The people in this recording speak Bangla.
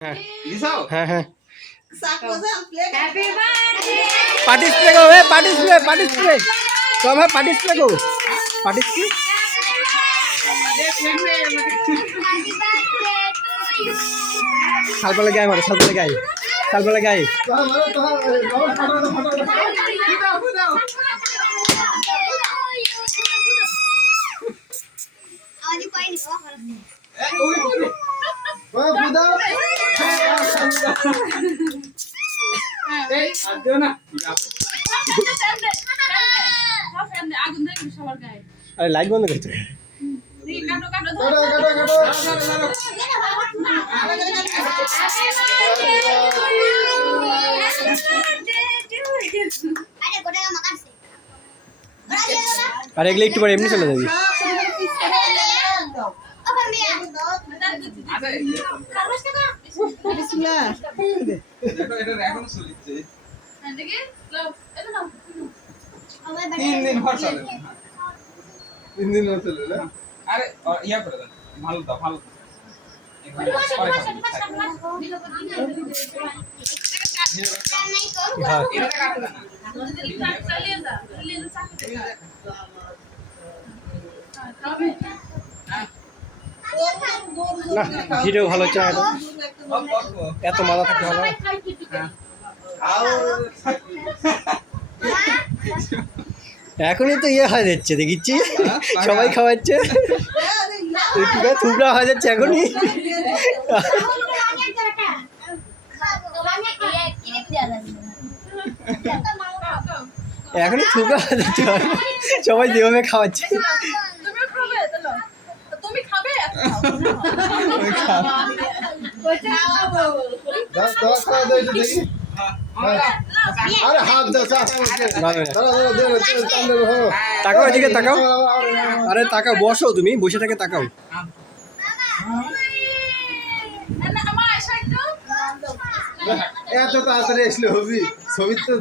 হ্যাঁ দিছাও হ্যাঁ হ্যাঁ হ্যাপি বার্থডে পার্টি স্প্রে গো এ পার্টি স্প্রে তো ভাই পার্টি স্প্রে গো পার্টি স্প্রে সালপালে গায়ে মারো সালপালে গায়ে আরে লাইট বন্ধ করছো আর এগুলো একটু পরে এমনি চলে যাবি এখনো চলছে 3 দিন ভর চলে 3 দিন ভর চলে না আরে ইয়া করে দেন ভালো দাও ভালো না ভিডিও ভালো হচ্ছে না এত মজা থাকতে ভালো এখনই তো ইয়ে হয়ে যাচ্ছে দেখিচ্ছি সবাই খাওয়াচ্ছে থুবড়া হয়ে যাচ্ছে এখনই এখনই থুবড়া হয়ে যাচ্ছে সবাই যেভাবে খাওয়াচ্ছে তাকাও এদিকে তাকাও আরে তাকাও বসো তুমি বসে থেকে তাকাও এত তাড়াতাড়ি আসলে হবি ছবি তো